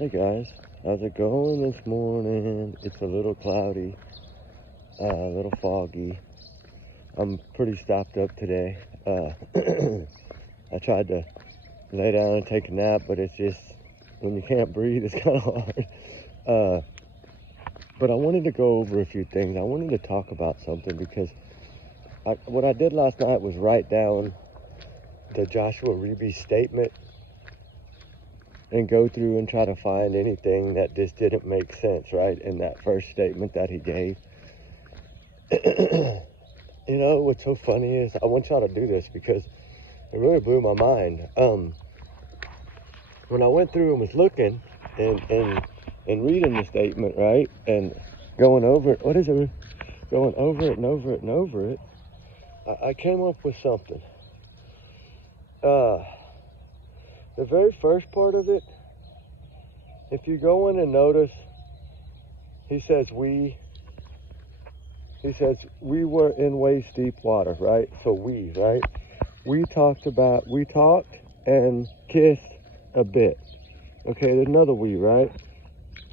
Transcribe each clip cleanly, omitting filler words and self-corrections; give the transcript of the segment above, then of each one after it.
Hey guys, how's it going this morning? It's a little cloudy, a little foggy. I'm pretty stopped up today. I tried to lay down and take a nap, but it's just, when you can't breathe, it's kind of hard. But I wanted to go over a few things. I wanted to talk about something because what I did last night was write down the Joshua Reeby statement and go through and try to find anything that just didn't make sense, right, in that first statement that he gave. You know, what's so funny is, I want y'all to do this because it really blew my mind. When I went through and was looking and reading the statement, right, and going over it, going over it and over it and over it, I came up with something. The very first part of it, if you go in and notice, he says we were in waist deep water, right? So right? We talked and kissed a bit. Okay, there's another we, right?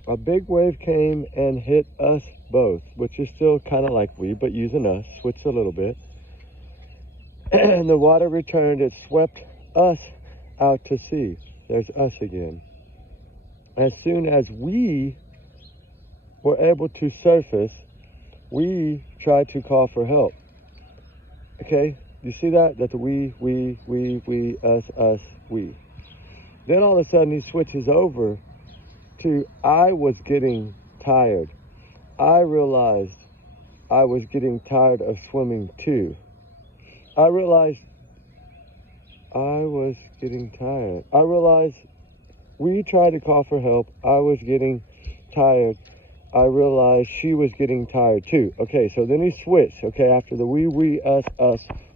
A big wave came and hit us both, which is still kind of like we, but using us, switched a little bit. And the water returned, it swept us out to sea. There's us again. As soon as we were able to surface, we tried to call for help. Okay, you see that? That's we, us, we. Then all of a sudden he switches over to I was getting tired. I realized I was getting tired of swimming too. I realized I was getting tired. I realized we tried to call for help. I was getting tired. I realized she was getting tired too. Okay, so then he switched, okay, after the we, us,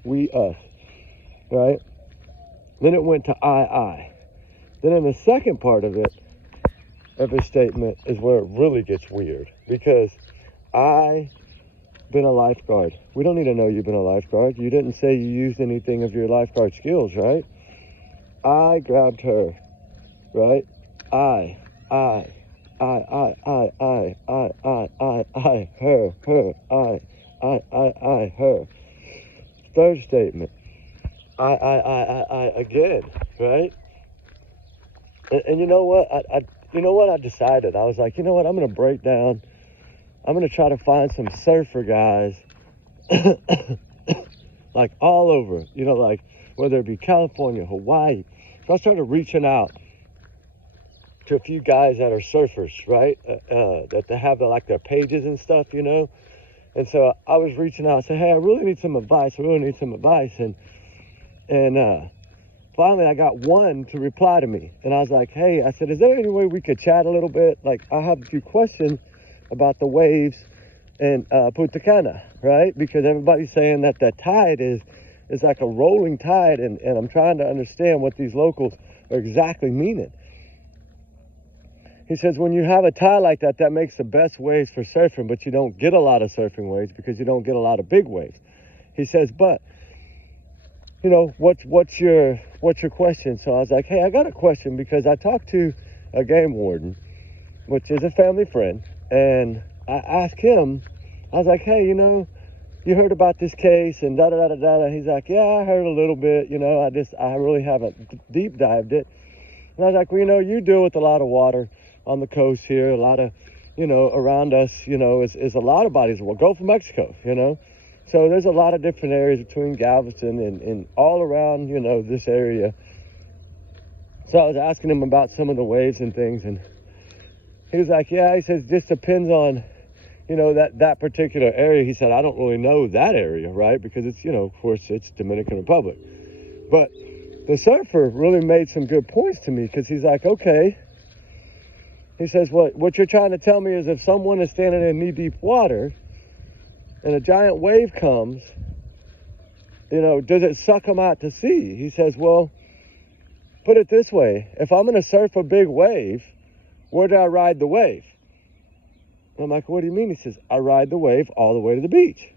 we, us, right? Then it went to I. Then in the second part of it, of his statement, is where it really gets weird, because I been a lifeguard. We don't need to know you've been a lifeguard. You didn't say you used anything of your lifeguard skills, right? I grabbed her, right? I, her, her. Third statement, I again, right? And you know what? I decided. I was like, you know what? I'm going to break down. I'm going to try to find some surfer guys, like all over, you know, like whether it be California, Hawaii. So I started reaching out to a few guys that are surfers, right? That they have like their pages and stuff, you know. And so I was reaching out and said, hey, I really need some advice. And finally I got one to reply to me. And I was like, hey, I said, is there any way we could chat a little bit? Like, I have a few questions about the waves in Punta Cana, right? Because everybody's saying that the tide is like a rolling tide, and I'm trying to understand what these locals are exactly meaning. He says, when you have a tide like that, that makes the best waves for surfing, but you don't get a lot of surfing waves because you don't get a lot of big waves. He says, but, you know, what's your question? So I was like, hey, I got a question, because I talked to a game warden, which is a family friend, and I asked him, I was like, hey, you know, you heard about this case and da-da-da-da-da. He's like, yeah, I heard a little bit, you know, I really haven't deep dived it. And I was like, well, you know, you deal with a lot of water on the coast here, a lot of, you know, around us, you know, is a lot of bodies of water. Gulf of Mexico, you know. So there's a lot of different areas between Galveston and all around, you know, this area. So I was asking him about some of the waves and things, and he was like, yeah, he says, just depends on, you know, that particular area. He said, I don't really know that area, right? Because it's, you know, of course, it's Dominican Republic. But the surfer really made some good points to me, because he's like, okay. He says, what you're trying to tell me is if someone is standing in knee-deep water and a giant wave comes, you know, does it suck them out to sea? He says, well, put it this way. If I'm going to surf a big wave, where do I ride the wave? And I'm like, what do you mean? He says, I ride the wave all the way to the beach,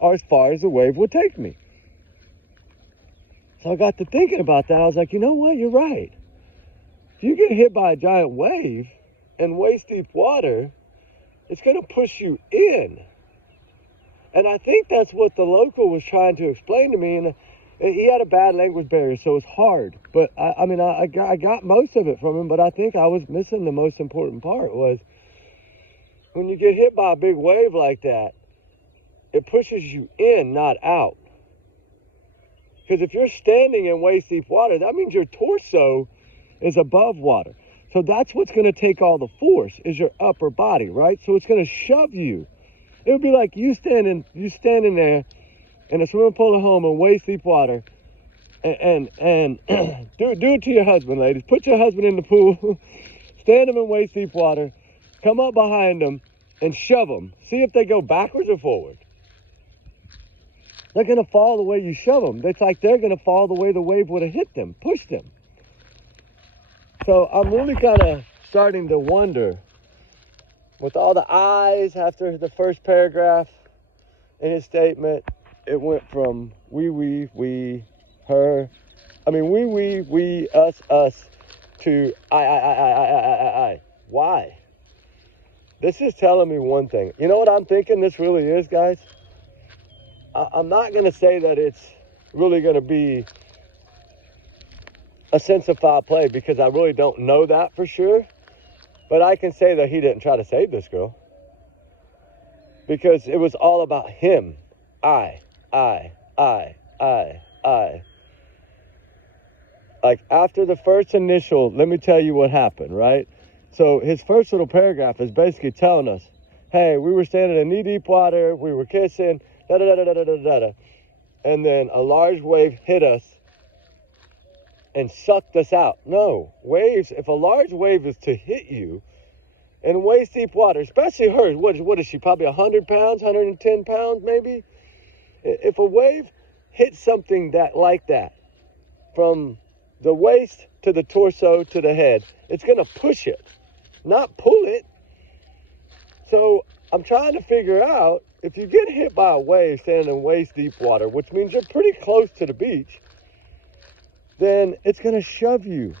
or as far as the wave will take me. So I got to thinking about that. I was like, you know what? You're right. if you get hit by a giant wave in waist deep water, it's going to push you in. And I think that's what the local was trying to explain to me. And he had a bad language barrier, so it's hard. But I got most of it from him, but I think I was missing the most important part was when you get hit by a big wave like that, it pushes you in, not out. Because if you're standing in waist deep water, that means your torso is above water. So that's what's going to take all the force is your upper body, right? So it's going to shove you. It would be like you standing there in a swimming pool at home in waist deep water, and do it to your husband, ladies. Put your husband in the pool, stand him in waist deep water, come up behind them, and shove them. See if they go backwards or forward. They're going to fall the way you shove them. It's like they're going to fall the way the wave would have hit them, pushed them. So I'm really kind of starting to wonder, with all the I's after the first paragraph in his statement, it went from we, her. I mean, we, us, to I. Why? This is telling me one thing. You know what I'm thinking this really is, guys? I'm not going to say that it's really going to be a sense of foul play because I really don't know that for sure. But I can say that he didn't try to save this girl because it was all about him. I. Like after the first initial, let me tell you what happened, right? So his first little paragraph is basically telling us, hey, we were standing in knee-deep water, we were kissing, da-da-da-da-da-da-da-da. And then a large wave hit us and sucked us out. No, waves, if a large wave is to hit you in waist deep water, especially hers, what is she, probably 100 pounds, 110 pounds maybe? If a wave hits something like that, from the waist to the torso to the head, it's going to push it, not pull it. So I'm trying to figure out, if you get hit by a wave standing in waist deep water, which means you're pretty close to the beach, then it's going to shove you.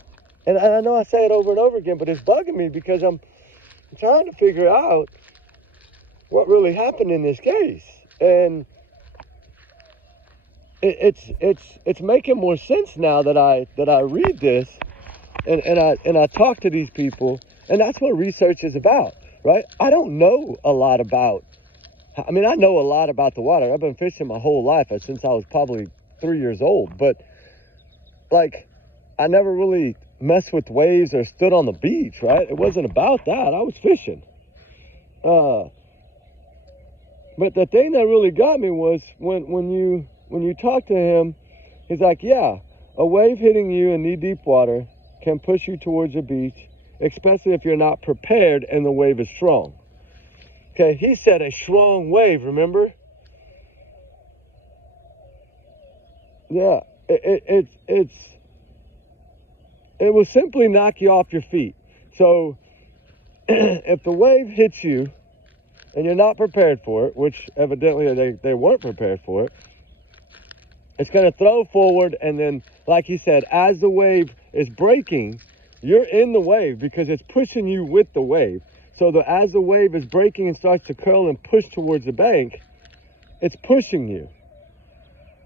And I know I say it over and over again, but it's bugging me because I'm trying to figure out what really happened in this case. And it's making more sense now that I read this and I talk to these people, and that's what research is about, right? I don't know a lot about, I mean, I know a lot about the water. I've been fishing my whole life since I was probably 3 years old, but like, I never really messed with waves or stood on the beach, right? It wasn't about that. I was fishing. But the thing that really got me was when you talk to him, he's like, yeah, a wave hitting you in knee-deep water can push you towards the beach, especially if you're not prepared and the wave is strong. Okay, he said a strong wave, remember? Yeah, it will simply knock you off your feet. So if the wave hits you and you're not prepared for it, which evidently they weren't prepared for it, it's going to throw forward, and then, like he said, as the wave is breaking, you're in the wave because it's pushing you with the wave. So as the wave is breaking and starts to curl and push towards the bank, it's pushing you.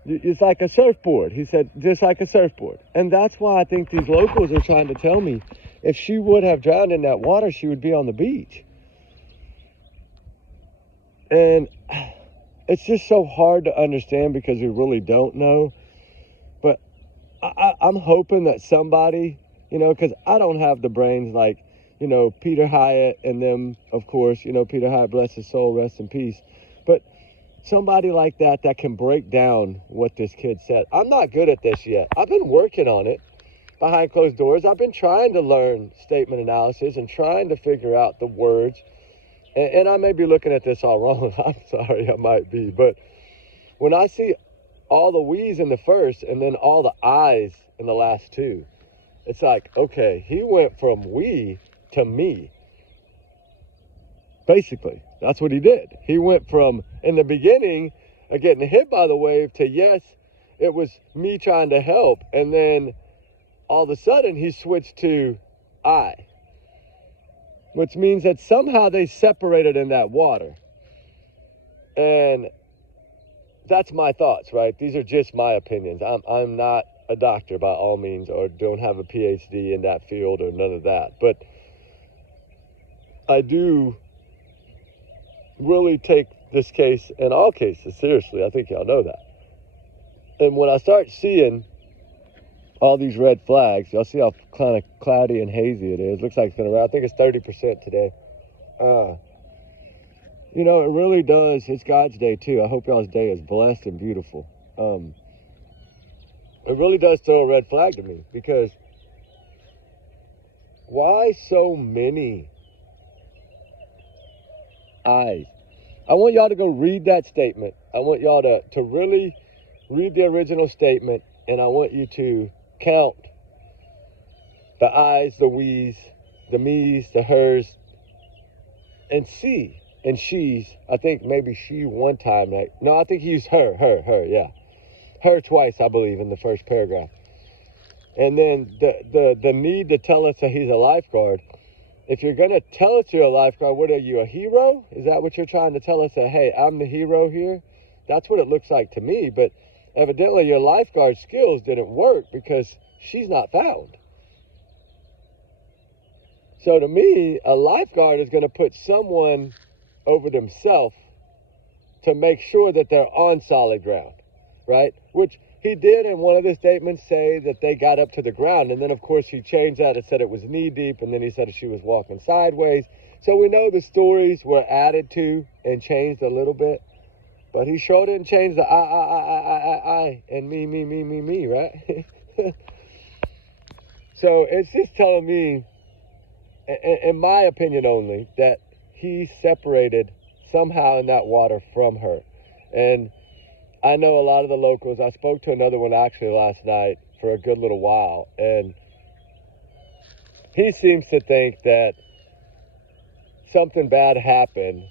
It's like a surfboard. He said, just like a surfboard. And that's why I think these locals are trying to tell me, if she would have drowned in that water, she would be on the beach. And it's just so hard to understand because we really don't know. But I'm hoping that somebody, because I don't have the brains like, Peter Hyatt and them, of course, Peter Hyatt, bless his soul, rest in peace. But somebody like that can break down what this kid said. I'm not good at this yet. I've been working on it behind closed doors. I've been trying to learn statement analysis and trying to figure out the words. And I may be looking at this all wrong. I'm sorry, I might be. But when I see all the we's in the first and then all the I's in the last two, it's like, okay, he went from we to me. Basically, that's what he did. He went from, in the beginning, getting hit by the wave to, yes, it was me trying to help. And then all of a sudden he switched to I, which means that somehow they separated in that water. And that's my thoughts, right? These are just my opinions. I'm not a doctor by all means, or don't have a PhD in that field or none of that. But I do really take this case and all cases seriously. I think y'all know that. And when I start seeing all these red flags, y'all see how kind of cloudy and hazy it is. Looks like it's going to rain. I think it's 30% today. You know, it really does. It's God's day too. I hope y'all's day is blessed and beautiful. It really does throw a red flag to me, because why so many eyes? I want y'all to go read that statement. I want y'all to really read the original statement, and I want you to count the I's, the we's, the me's, the hers, and see. And she's, I think maybe she one time. No, I think he used her, yeah. Her twice, I believe, in the first paragraph. And then the need to tell us that he's a lifeguard. If you're going to tell us you're a lifeguard, what are you, a hero? Is that what you're trying to tell us, that, hey, I'm the hero here? That's what it looks like to me. But evidently your lifeguard skills didn't work, because she's not found. So to me, a lifeguard is going to put someone over themselves to make sure that they're on solid ground, right? Which he did in one of the statements say that they got up to the ground. And then, of course, he changed that and said it was knee deep. And then he said she was walking sideways. So we know the stories were added to and changed a little bit. But he sure didn't change the I, and me, right? So it's just telling me, in my opinion only, that he separated somehow in that water from her. And I know a lot of the locals. I spoke to another one actually last night for a good little while, and he seems to think that something bad happened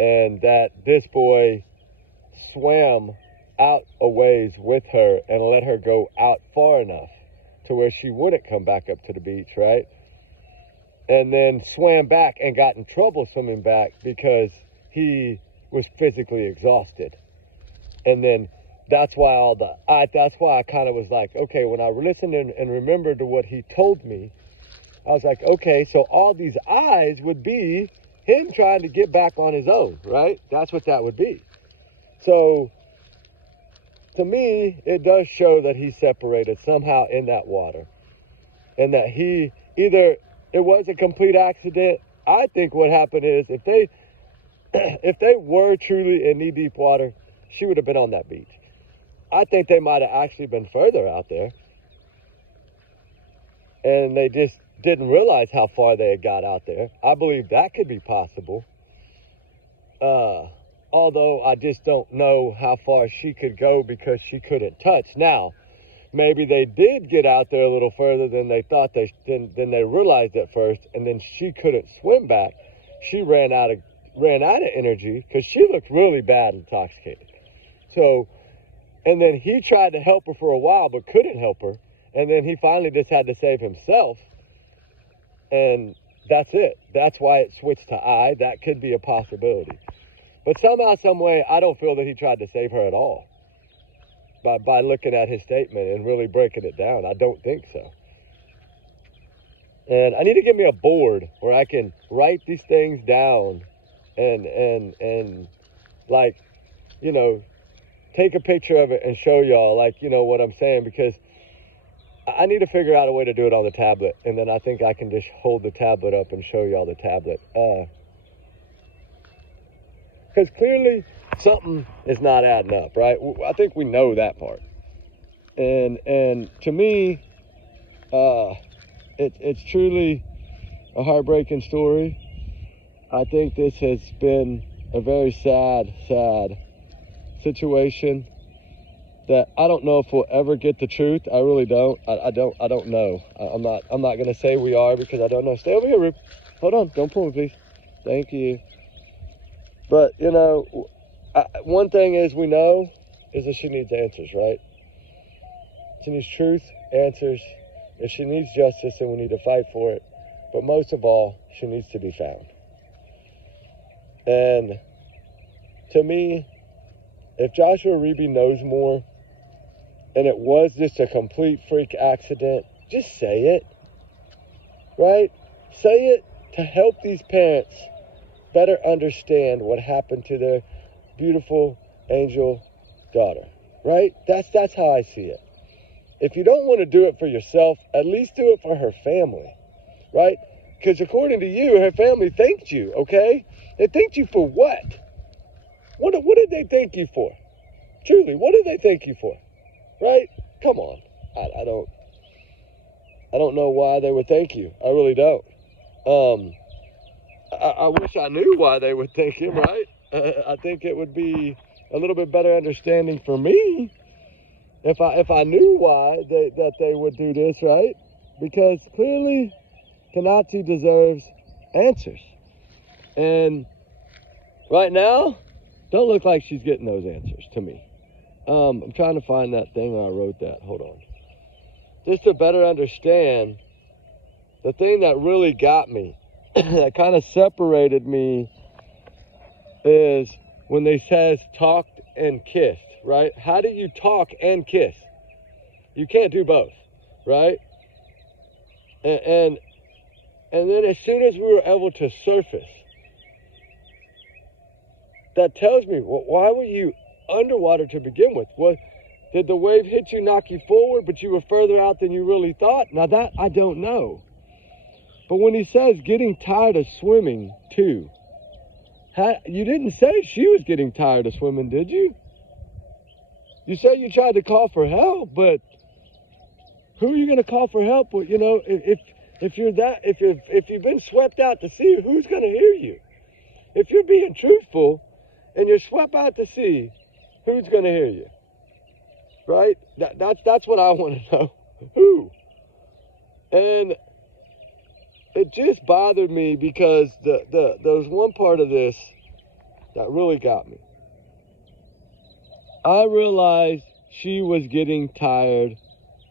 and that this boy swam out a ways with her and let her go out far enough to where she wouldn't come back up to the beach, right? And then swam back and got in trouble swimming back because he was physically exhausted. And then that's why that's why I kind of was like, okay, when I listened and remembered to what he told me, I was like, okay, so all these eyes would be him trying to get back on his own, right? That's what that would be. So to me, it does show that he separated somehow in that water, and that he either, it was a complete accident. I think what happened is if they were truly in knee-deep water, she would have been on that beach. I think they might have actually been further out there, and they just didn't realize how far they had got out there. I believe that could be possible. Although I just don't know how far she could go because she couldn't touch. Now, maybe they did get out there a little further than they thought than they realized at first, and then she couldn't swim back. She ran out of energy because she looked really bad intoxicated. So, and then he tried to help her for a while but couldn't help her, and then he finally just had to save himself, and that's it. That's why it switched to I. That could be a possibility. But somehow, some way, I don't feel that he tried to save her at all. By looking at his statement and really breaking it down, I don't think so. And I need to give me a board where I can write these things down and like, you know, take a picture of it and show y'all, like, you know what I'm saying, because I need to figure out a way to do it on the tablet, and then I think I can just hold the tablet up and show y'all the tablet. Because clearly something is not adding up, right? I think we know that part. And to me, it's truly a heartbreaking story. I think this has been a very sad situation that I don't know if we'll ever get the truth. I really don't. I don't know. I'm not gonna say we are, because I don't know. Stay over here, Rip. Hold on. Don't pull me, please. Thank you. But, you know, one thing is we know is that she needs answers, right? She needs truth, answers. If she needs justice, then we need to fight for it. but most of all, she needs to be found. And to me, if Joshua Reeby knows more, and it was just a complete freak accident, just say it, right? Say it to help these parents better understand what happened to their beautiful angel daughter, right? That's how I see it. If you don't want to do it for yourself, at least do it for her family, right? Because according to you, her family thanked you, okay? They thanked you for what? What did they thank you for? Truly, what did they thank you for? Right? Come on. I don't know why they would thank you. I really don't. I wish I knew why they would thank him, right? I think it would be a little bit better understanding for me if I knew why that they would do this, right? Because clearly Konanki deserves answers. And right now, don't look like she's getting those answers to me. I'm trying to find that thing I wrote that. Hold on. Just to better understand, the thing that really got me, that kind of separated me, is when they says talked and kissed, right? How do you talk and kiss? You can't do both, right? And then as soon as we were able to surface, that tells me, well, why were you underwater to begin with? Well, did the wave hit you, knock you forward, but you were further out than you really thought? Now that I don't know. But when he says getting tired of swimming too, you didn't say she was getting tired of swimming, did you? You said you tried to call for help, but who are you going to call for help with? You know, if you've been swept out to sea, who's going to hear you? If you're being truthful and you're swept out to sea, who's going to hear you? Right? That's what I want to know. Who? And it just bothered me because there was one part of this that really got me. I realized she was getting tired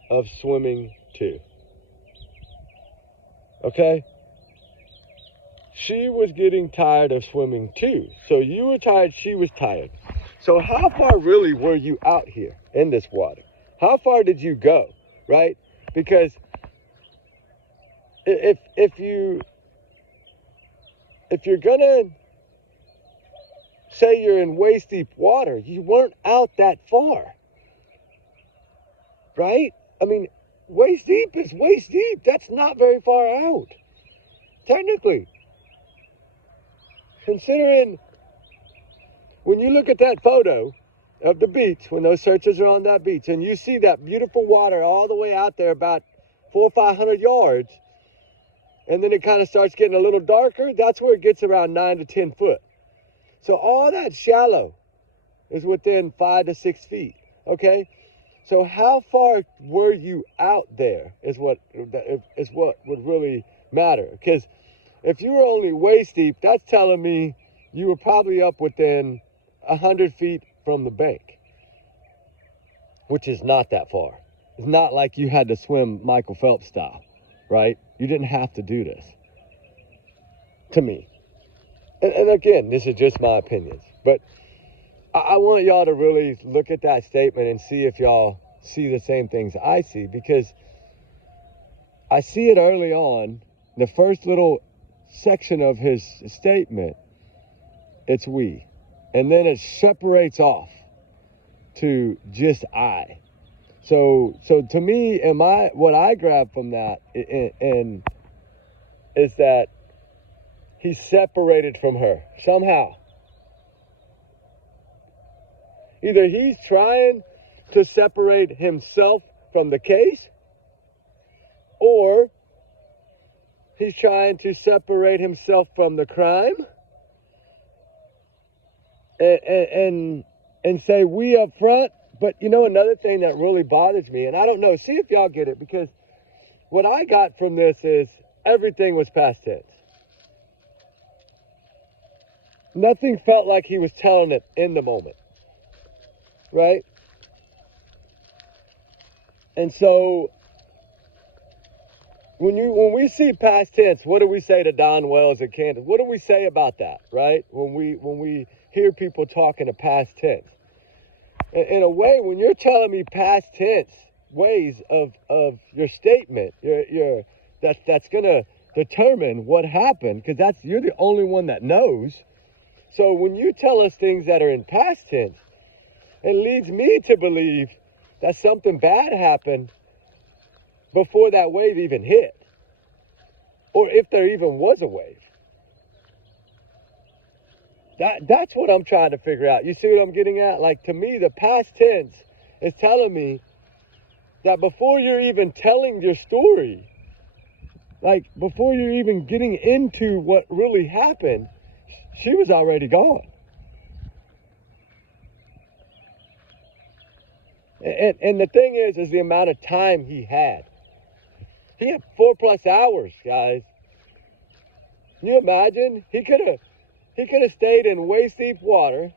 of swimming too. Okay? She was getting tired of swimming too. So you were tired, she was tired. So how far really were you out here in this water? How far did you go, right? Because if you're gonna say you're in waist deep water, you weren't out that far, right? I mean, waist deep is waist deep. That's not very far out, technically. Considering when you look at that photo of the beach, when those searchers are on that beach, and you see that beautiful water all the way out there about 400 or 500 yards, and then it kind of starts getting a little darker, that's where it gets around 9 to 10 foot. So all that shallow is within 5 to 6 feet, okay? So how far were you out there is what would really matter. Because if you were only waist deep, that's telling me you were probably up within 100 feet from the bank, which is not that far. It's not like you had to swim Michael Phelps style, right? You didn't have to do this, to me. And again, this is just my opinions, but I want y'all to really look at that statement and see if y'all see the same things I see, because I see it early on, the first little section of his statement, it's we. And then it separates off to just I. So to me, what I grab from that and is that he's separated from her somehow. Either he's trying to separate himself from the case, or he's trying to separate himself from the crime and say we up front. But you know, another thing that really bothers me, and I don't know, see if y'all get it, because what I got from this is everything was past tense. Nothing felt like he was telling it in the moment, right? And so when we see past tense, what do we say to Don Wells at Kansas? What do we say about that, right? When we hear people talking to past tense, in a way, when you're telling me past tense ways of your statement, your that's gonna determine what happened, because you're the only one that knows. So when you tell us things that are in past tense, it leads me to believe that something bad happened before that wave even hit, or if there even was a wave. That's what I'm trying to figure out. You see what I'm getting at? Like, to me, the past tense is telling me that before you're even telling your story, like before you're even getting into what really happened, she was already gone. And the thing is the amount of time he had. He had 4+ hours, guys. Can you imagine? He could have stayed in waist deep water,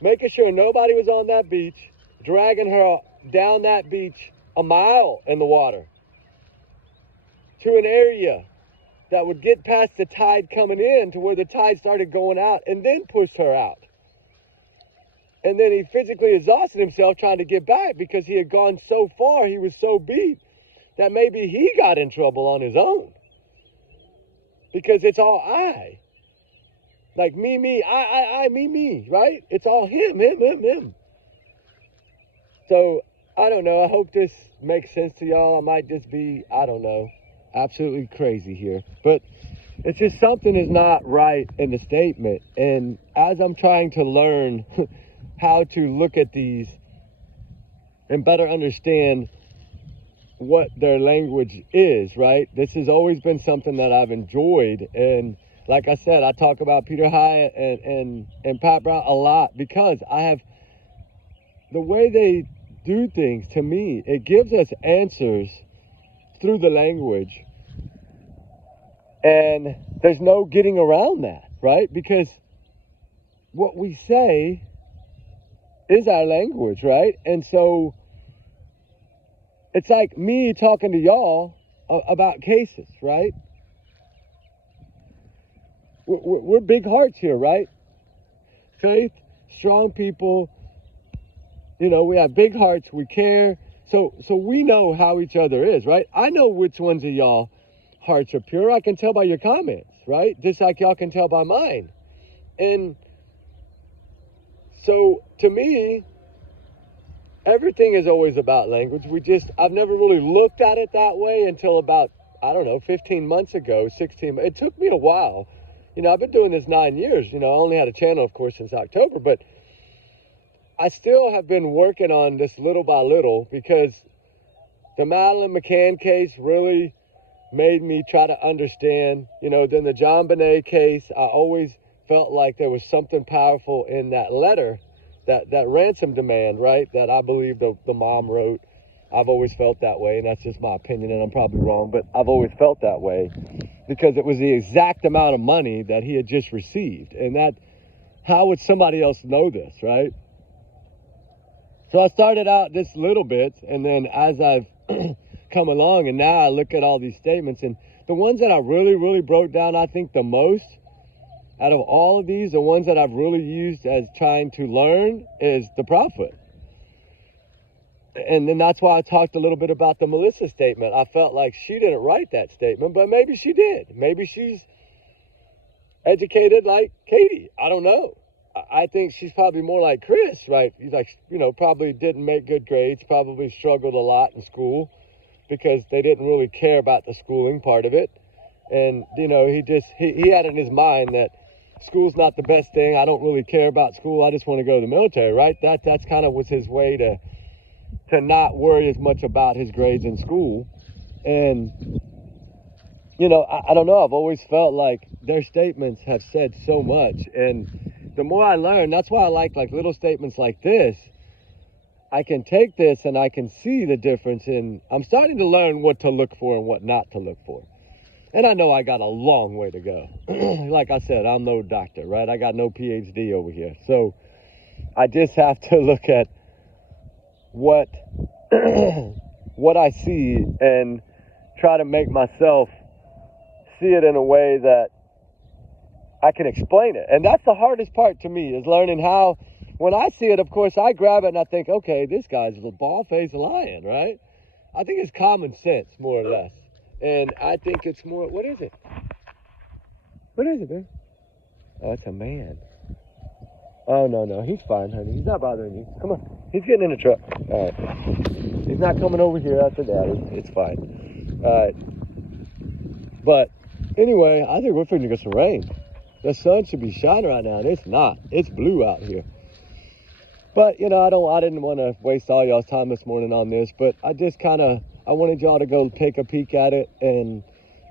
making sure nobody was on that beach, dragging her down that beach a mile in the water to an area that would get past the tide coming in to where the tide started going out, and then pushed her out. And then he physically exhausted himself trying to get back because he had gone so far, he was so beat that maybe he got in trouble on his own. Because it's all I. Like me, I, me, right? It's all him. So, I don't know. I hope this makes sense to y'all. I might just be, I don't know, absolutely crazy here. But it's just something is not right in the statement. And as I'm trying to learn how to look at these and better understand what their language is, right? This has always been something that I've enjoyed. And like I said, I talk about Peter Hyatt and Pat Brown a lot because I have, the way they do things, to me, it gives us answers through the language. And there's no getting around that, right? Because what we say is our language, right? And so it's like me talking to y'all about cases, right? We're big hearts here, right? Faith, strong people, you know, we have big hearts, we care. So we know how each other is, right? I know which ones of y'all hearts are pure. I can tell by your comments, right? Just like y'all can tell by mine. And so to me, everything is always about language. I've never really looked at it that way until about, 15 months ago, 16. It took me a while. You know, I've been doing this 9 years. You know, I only had a channel, of course, since October, but I still have been working on this little by little because the Madeleine McCann case really made me try to understand. You know, then the John Bonet case, I always felt like there was something powerful in that letter, that ransom demand, right, that I believe the mom wrote. I've always felt that way, and that's just my opinion, and I'm probably wrong, but I've always felt that way because it was the exact amount of money that he had just received. And that, how would somebody else know this, right? So I started out just little bits, and then as I've come along, and now I look at all these statements, and the ones that I really, really broke down, I think the most, out of all of these, the ones that I've really used as trying to learn is the prophet. And then that's why I talked a little bit about the Melissa statement. I felt like she didn't write that statement, but maybe she did. Maybe she's educated like Katie. I don't know. I think she's probably more like Chris, right? He's like, you know, probably didn't make good grades, probably struggled a lot in school because they didn't really care about the schooling part of it. And, you know, he had in his mind that school's not the best thing. I don't really care about school. I just want to go to the military, right? That's kind of was his way to not worry as much about his grades in school. And, you know, I don't know. I've always felt like their statements have said so much. And the more I learn, that's why I like little statements like this. I can take this and I can see the difference in, I'm starting to learn what to look for and what not to look for. And I know I got a long way to go. Like I said, I'm no doctor, right? I got no PhD over here. So I just have to look at what I see and try to make myself see it in a way that I can explain it. And that's the hardest part to me, is learning how, when I see it, of course, I grab it and I think, okay, this guy's a bald-faced lion, right? I think it's common sense, more or less. And I think it's more, what is it? What is it, babe? Oh, it's a man. Oh, no, he's fine, honey. He's not bothering you. Come on. He's getting in the truck. All right. He's not coming over here after daddy. It's fine. All right. But anyway, I think we're finna get some rain. The sun should be shining right now, and it's not. It's blue out here. But, you know, I didn't want to waste all y'all's time this morning on this, but I just I wanted y'all to go take a peek at it, and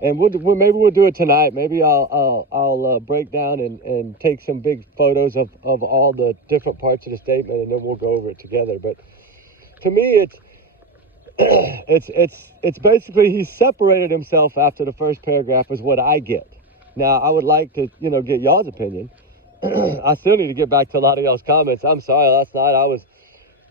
maybe we'll do it tonight. Maybe I'll break down and take some big photos of all the different parts of the statement, and then we'll go over it together. But to me, it's basically he separated himself after the first paragraph is what I get. Now, I would like to, get y'all's opinion. I still need to get back to a lot of y'all's comments. I'm sorry, last night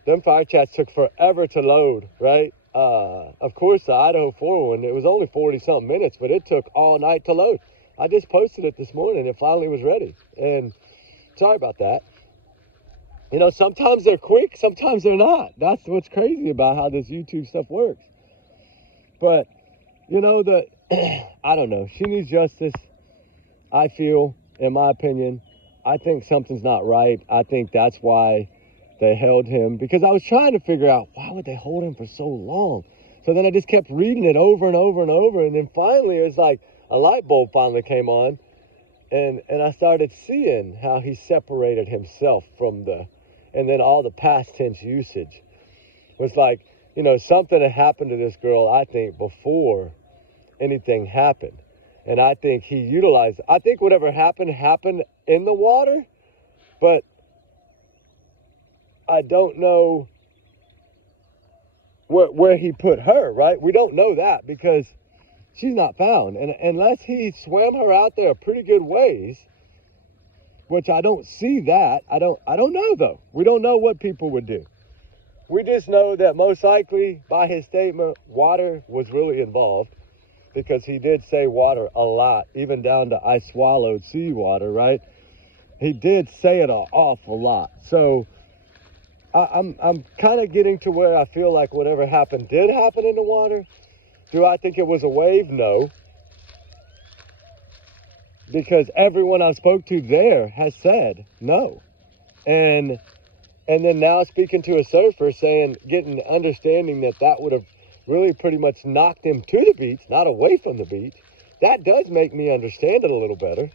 them fire chats took forever to load, right? Of course, the Idaho 4 one, it was only 40-something minutes, but it took all night to load. I just posted it this morning. It finally was ready. And sorry about that. Sometimes they're quick, sometimes they're not. That's what's crazy about how this YouTube stuff works. But, I don't know. She needs justice. I feel, in my opinion, I think something's not right. I think that's why they held him, because I was trying to figure out, why would they hold him for so long? So then I just kept reading it over and over and over. And then finally, it was like a light bulb finally came on. And I started seeing how he separated himself from and then all the past tense usage was like, something had happened to this girl, I think, before anything happened. And I think he utilized, I think whatever happened in the water, but I don't know where he put her, right? We don't know that because she's not found. And unless he swam her out there a pretty good ways, which I don't see that. I don't know, though. We don't know what people would do. We just know that most likely, by his statement, water was really involved, because he did say water a lot, even down to I swallowed seawater, right? He did say it an awful lot. So I'm kind of getting to where I feel like whatever happened did happen in the water. Do I think it was a wave? No. Because everyone I spoke to there has said no. And then now speaking to a surfer saying, getting understanding that would have really pretty much knocked him to the beach, not away from the beach. That does make me understand it a little better.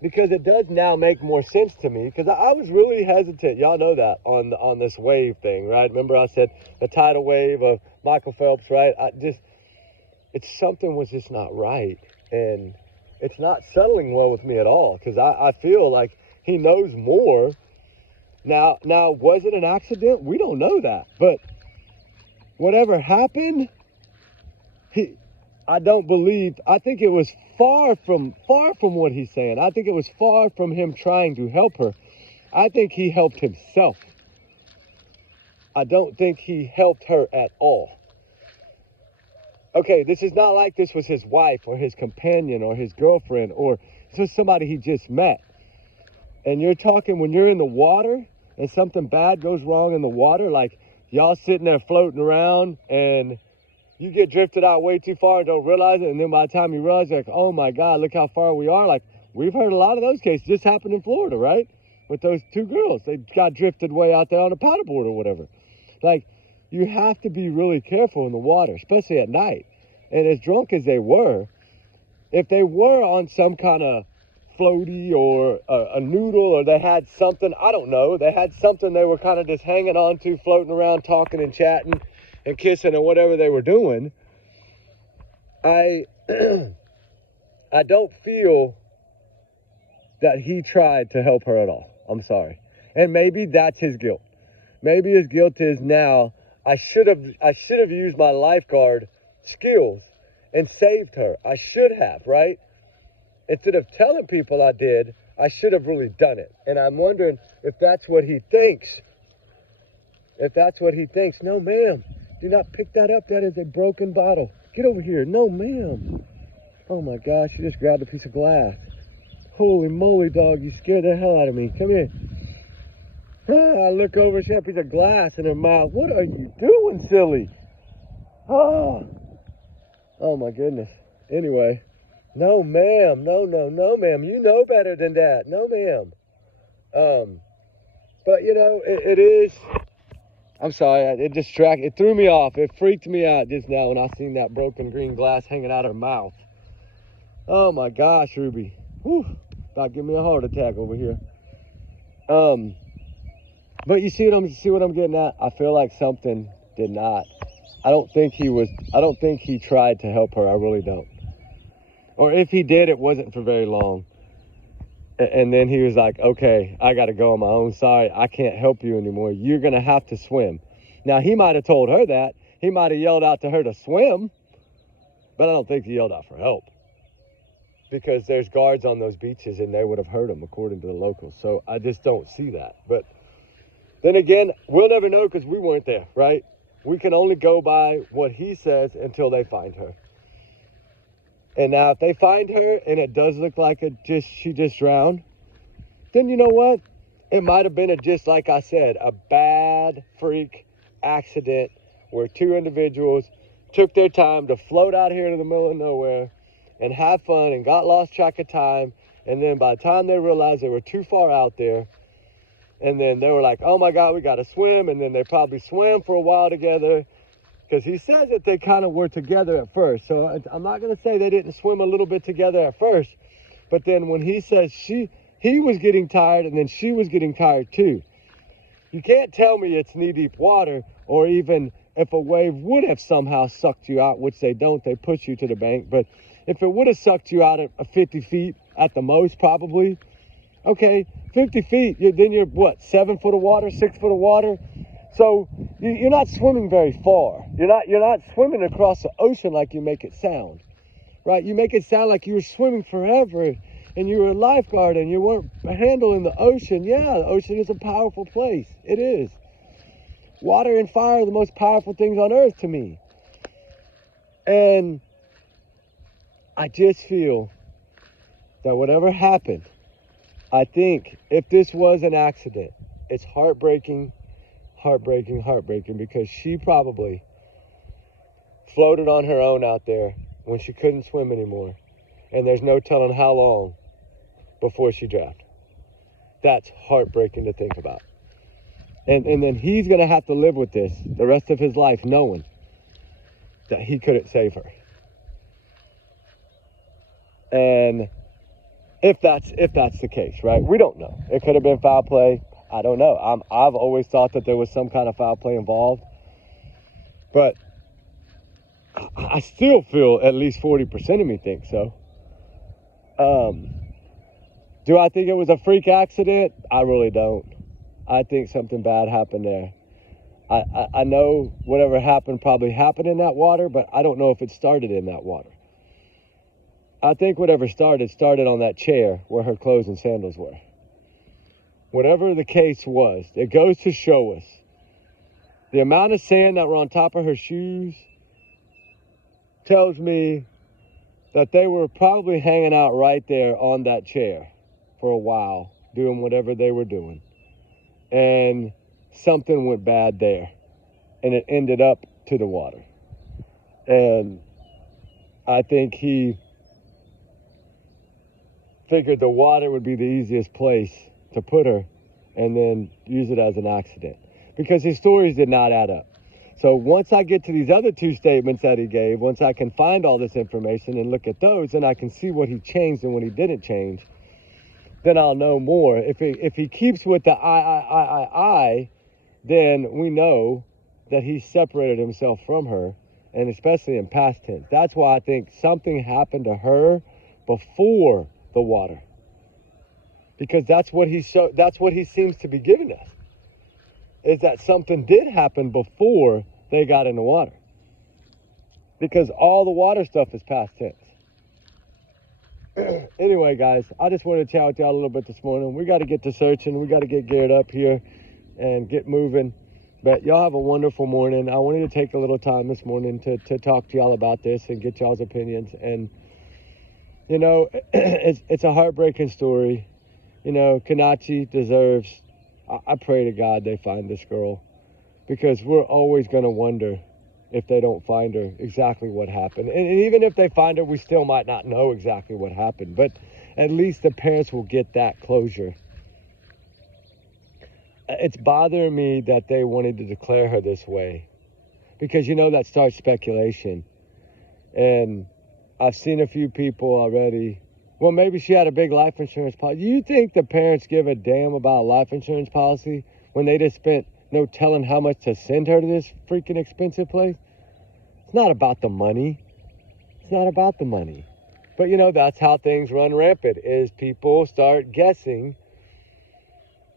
Because it does now make more sense to me, because I was really hesitant. Y'all know that on this wave thing, right? Remember I said the tidal wave of Michael Phelps, right? Something was just not right. And it's not settling well with me at all, because I feel like he knows more. Now, was it an accident? We don't know that. But whatever happened, I don't believe, I think it was far from what he's saying. I think it was far from him trying to help her. I think he helped himself. I don't think he helped her at all. Okay, this is not like this was his wife or his companion or his girlfriend, or this was somebody he just met. And you're talking, when you're in the water and something bad goes wrong in the water, like y'all sitting there floating around and you get drifted out way too far and don't realize it. And then by the time you realize, you're like, oh my God, look how far we are. Like, we've heard a lot of those cases just happened in Florida, right? With those two girls. They got drifted way out there on a paddleboard or whatever. Like, you have to be really careful in the water, especially at night. And as drunk as they were, if they were on some kind of floaty or a noodle, or they had something, I don't know, they had something they were kind of just hanging on to, floating around, talking and chatting and kissing and whatever they were doing, I don't feel that he tried to help her at all. I'm sorry. And maybe that's his guilt. Maybe his guilt is now, I should have used my lifeguard skills and saved her. I should have, right? Instead of telling people I did, I should have really done it. And I'm wondering if that's what he thinks. If that's what he thinks. No, ma'am. Do not pick that up. That is a broken bottle. Get over here. No, ma'am. Oh my gosh, you just grabbed a piece of glass. Holy moly, dog, you scared the hell out of me. Come here. I look over, she had a piece of glass in her mouth. What are you doing, silly? Oh my goodness. Anyway, no, ma'am. No, ma'am. You know better than that. No, ma'am. But you know, it is. I'm sorry, it threw me off. It freaked me out just now when I seen that broken green glass hanging out of her mouth. Oh my gosh, Ruby. Whew, about to give me a heart attack over here. But you see what I'm getting at? I feel like something did not. I don't think he tried to help her. I really don't. Or if he did, it wasn't for very long. And then he was like, okay, I got to go on my own. Sorry, I can't help you anymore. You're going to have to swim. Now, he might have told her that. He might have yelled out to her to swim. But I don't think he yelled out for help. Because there's guards on those beaches and they would have heard him, according to the locals. So I just don't see that. But then again, we'll never know because we weren't there, right? We can only go by what he says until they find her. And now if they find her and it does look like she just drowned, then you know what? It might have been just like I said, a bad freak accident where two individuals took their time to float out here to the middle of nowhere and have fun and got lost track of time. And then by the time they realized they were too far out there, and then they were like, oh my God, we got to swim. And then they probably swam for a while together. Because he says that they kind of were together at first. So I'm not going to say they didn't swim a little bit together at first. But then when he says he was getting tired and then she was getting tired too. You can't tell me it's knee-deep water, or even if a wave would have somehow sucked you out, which they don't, they push you to the bank. But if it would have sucked you out at 50 feet at the most, probably. Okay, 50 feet, then you're what, 7 foot of water, 6 foot of water? So you're not swimming very far. You're not swimming across the ocean like you make it sound, right? You make it sound like you were swimming forever and you were a lifeguard and you weren't handling the ocean. Yeah, the ocean is a powerful place. It is. Water and fire are the most powerful things on earth to me. And I just feel that whatever happened, I think if this was an accident, it's heartbreaking, because she probably floated on her own out there when she couldn't swim anymore. And there's no telling how long before she drowned. That's heartbreaking to think about. And then he's going to have to live with this the rest of his life, knowing that he couldn't save her. And if that's the case, right? We don't know. It could have been foul play. I don't know. I've always thought that there was some kind of foul play involved. But I still feel at least 40% of me think so. Do I think it was a freak accident? I really don't. I think something bad happened there. I know whatever happened probably happened in that water, but I don't know if it started in that water. I think whatever started on that chair where her clothes and sandals were. Whatever the case was, it goes to show us the amount of sand that were on top of her shoes tells me that they were probably hanging out right there on that chair for a while, doing whatever they were doing. And something went bad there, and it ended up to the water. And I think he figured the water would be the easiest place to put her and then use it as an accident, because his stories did not add up. So once I get to these other two statements that he gave, once I can find all this information and look at those, and I can see what he changed and what he didn't change, then I'll know more. If he keeps with the I, then we know that he separated himself from her, and especially in past tense. That's why I think something happened to her before the water, because that's what he seems to be giving us, is that something did happen before they got in the water, because all the water stuff is past tense. Anyway, guys, I just wanted to chat with y'all a little bit this morning. We got to get to searching. We got to get geared up here and get moving. But y'all have a wonderful morning. I wanted to take a little time this morning to talk to y'all about this and get y'all's opinions. And, you know, it's a heartbreaking story. You know, Konanki deserves, I pray to God they find this girl, because we're always going to wonder if they don't find her exactly what happened. And even if they find her, we still might not know exactly what happened. But at least the parents will get that closure. It's bothering me that they wanted to declare her this way, because, you know, that starts speculation. And I've seen a few people already. Well, maybe she had a big life insurance policy. You think the parents give a damn about life insurance policy when they just spent no telling how much to send her to this freaking expensive place? It's not about the money. It's not about the money. But, you know, that's how things run rampant, is people start guessing.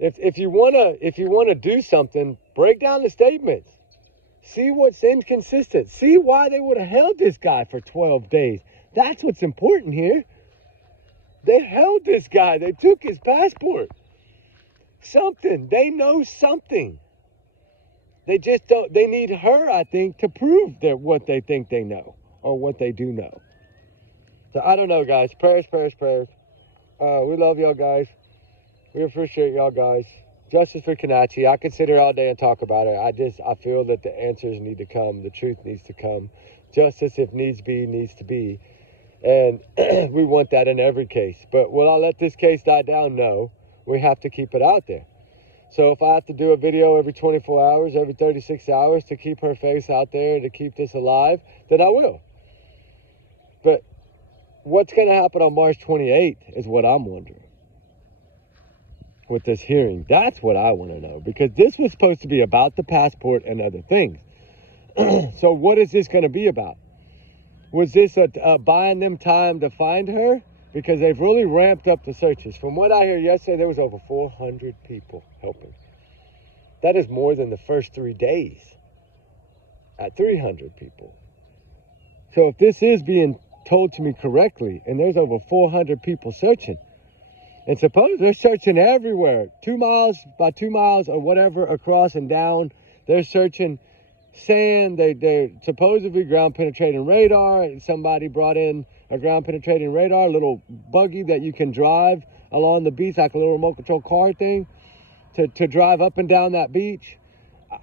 If you wanna do something, break down the statements. See what's inconsistent. See why they would have held this guy for 12 days. That's what's important here. They held this guy. They took his passport. Something. They know something. They just don't. They need her, I think, to prove that what they think they know, or what they do know. So I don't know, guys. Prayers, prayers, prayers. We love y'all, guys. We appreciate y'all, guys. Justice for Konanki. I could sit here all day and talk about it. I feel that the answers need to come. The truth needs to come. Justice, if needs be, needs to be. And we want that in every case. But will I let this case die down? No. We have to keep it out there. So if I have to do a video every 24 hours, every 36 hours to keep her face out there, to keep this alive, then I will. But what's going to happen on March 28th is what I'm wondering with this hearing. That's what I want to know, because this was supposed to be about the passport and other things. So what is this going to be about? Was this a buying them time to find her? Because they've really ramped up the searches. From what I hear yesterday, there was over 400 people helping. That is more than the first 3 days at 300 people. So if this is being told to me correctly, and there's over 400 people searching, and suppose they're searching everywhere, 2 miles by 2 miles or whatever across and down, they're searching sand, they're supposedly ground penetrating radar. Somebody brought in a ground penetrating radar, a little buggy that you can drive along the beach, like a little remote control car thing, to drive up and down that beach.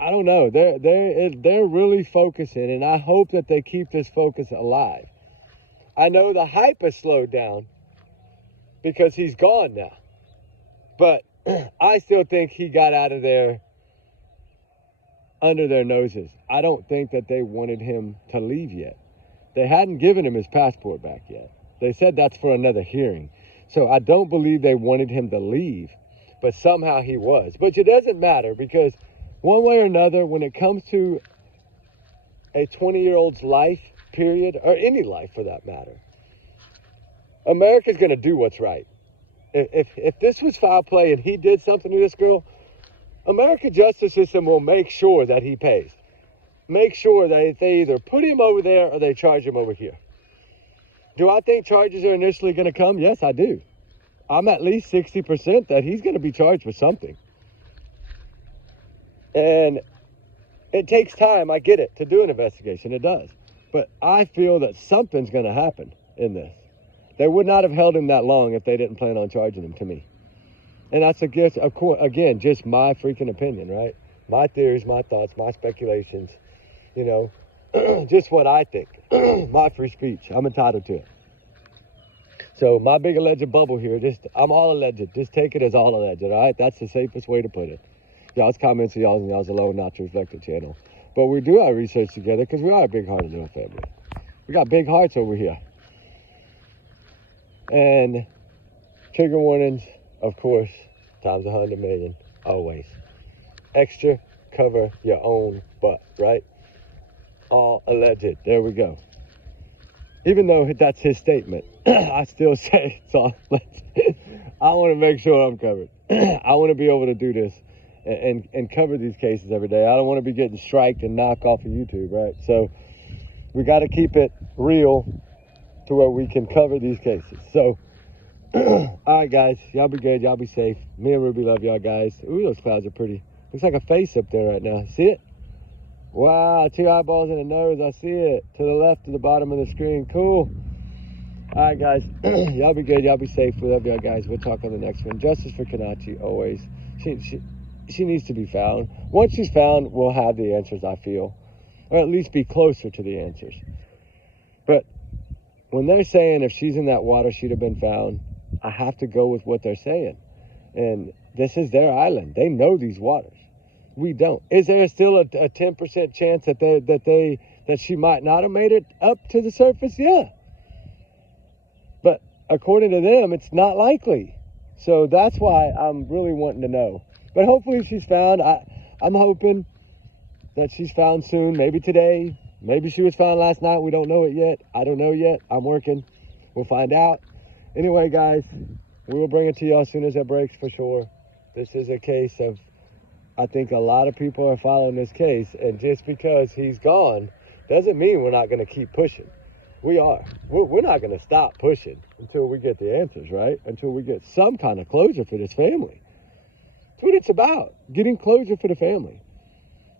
I don't know. They're really focusing, and I hope that they keep this focus alive. I know the hype has slowed down because he's gone now, but I still think he got out of there under their noses. I don't think that they wanted him to leave yet. They hadn't given him his passport back yet. They said that's for another hearing. So I don't believe they wanted him to leave, but somehow he was. But it doesn't matter, because one way or another, when it comes to a 20-year-old's life, period, or any life for that matter, America's going to do what's right. If this was foul play and he did something to this girl, American justice system will make sure that he pays. Make sure that they either put him over there or they charge him over here. Do I think charges are initially going to come? Yes, I do. I'm at least 60% that he's going to be charged with something. And it takes time, I get it, to do an investigation. It does. But I feel that something's going to happen in this. They would not have held him that long if they didn't plan on charging him, to me. And that's a gift, of course, again, just my freaking opinion, right? My theories, my thoughts, my speculations, you know, just what I think. My free speech. I'm entitled to it. So my big alleged bubble here, I'm all alleged. Just take it as all alleged, all right? That's the safest way to put it. Y'all's comments are y'all's and y'all's alone, not to reflect the channel. But we do our research together because we are a big-hearted little family. We got big hearts over here. And trigger warnings, of course, times 100 million, always. Extra, cover your own butt, right? All alleged. There we go. Even though that's his statement, I still say it's all alleged. I want to make sure I'm covered. I want to be able to do this and cover these cases every day. I don't want to be getting striked and knocked off of YouTube, right? So we got to keep it real to where we can cover these cases. So, all right, guys, y'all be good. Y'all be safe. Me and Ruby love y'all, guys. Ooh, those clouds are pretty. Looks like a face up there right now. See it? Wow, 2 eyeballs and a nose. I see it. To the left of the bottom of the screen. Cool. All right, guys. Y'all be good. Y'all be safe. We love y'all, guys. We'll talk on the next one. Justice for Konanki, always. She needs to be found. Once she's found, we'll have the answers, I feel. Or at least be closer to the answers. But when they're saying if she's in that water, she'd have been found, I have to go with what they're saying. And this is their island. They know these waters. We don't. Is there still a 10% chance that she might not have made it up to the surface? Yeah. But according to them, it's not likely. So that's why I'm really wanting to know. But hopefully she's found. I'm hoping that she's found soon. Maybe today. Maybe she was found last night. We don't know it yet. I don't know yet. I'm working. We'll find out. Anyway, guys, we will bring it to you as soon as it breaks for sure. This is a case of, I think a lot of people are following this case. And just because he's gone doesn't mean we're not going to keep pushing. We are. We're not going to stop pushing until we get the answers, right? Until we get some kind of closure for this family. That's what it's about. Getting closure for the family.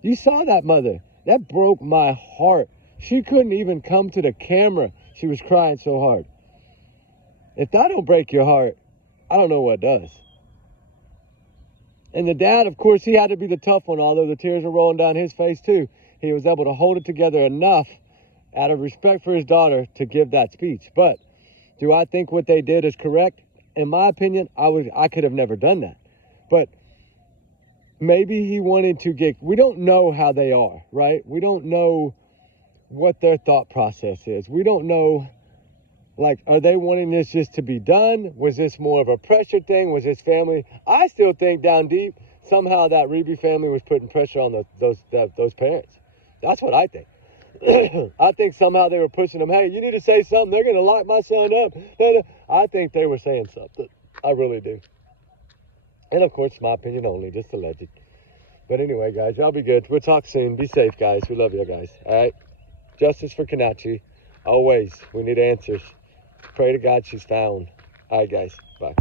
You saw that mother. That broke my heart. She couldn't even come to the camera. She was crying so hard. If that don't break your heart, I don't know what does. And the dad, of course, he had to be the tough one, although the tears were rolling down his face too. He was able to hold it together enough out of respect for his daughter to give that speech. But do I think what they did is correct? In my opinion, I could have never done that. But maybe he wanted to get, we don't know how they are, right? We don't know what their thought process is. We don't know, like, are they wanting this just to be done? Was this more of a pressure thing? Was this family? I still think down deep, somehow that Reeby family was putting pressure on those parents. That's what I think. I think somehow they were pushing them, hey, you need to say something. They're going to lock my son up. I think they were saying something. I really do. And, of course, my opinion only, just alleged. But anyway, guys, y'all be good. We'll talk soon. Be safe, guys. We love you guys. All right? Justice for Konanki. Always. We need answers. Pray to God she's found. All right, guys. Bye.